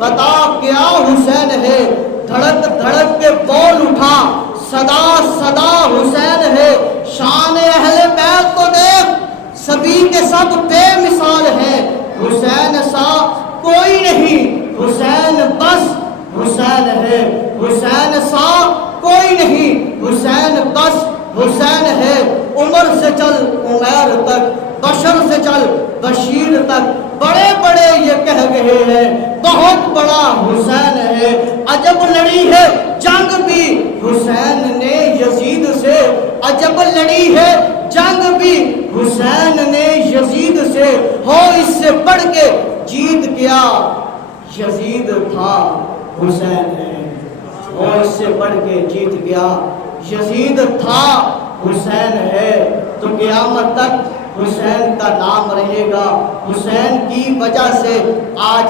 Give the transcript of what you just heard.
بتا کیا حسین ہے، دھڑک دھڑک کے بول اٹھا صدا صدا حسین ہے، شان اہل بیت کو دیکھ سبھی کے سب بے مثال ہیں، حسین سا کوئی نہیں، حسین بس حسین ہے، حسین سا کوئی نہیں، حسین بس حسین ہے، عمر سے چل عمیر تک، بشر سے چل بشیر تک، بڑے بڑے یہ کہہ گئے ہیں بہت بڑا حسین ہے، عجب لڑی ہے جنگ بھی حسین نے یزید سے، عجب لڑی ہے جنگ بھی حسین نے یزید سے، ہو اس سے بڑھ کے جیت گیا یزید تھا حسین ہے، ہو اس سے بڑھ کے جیت گیا یزید تھا حسین ہے، تو قیامت تک حسین کا نام رہے گا، حسین کی وجہ سے آج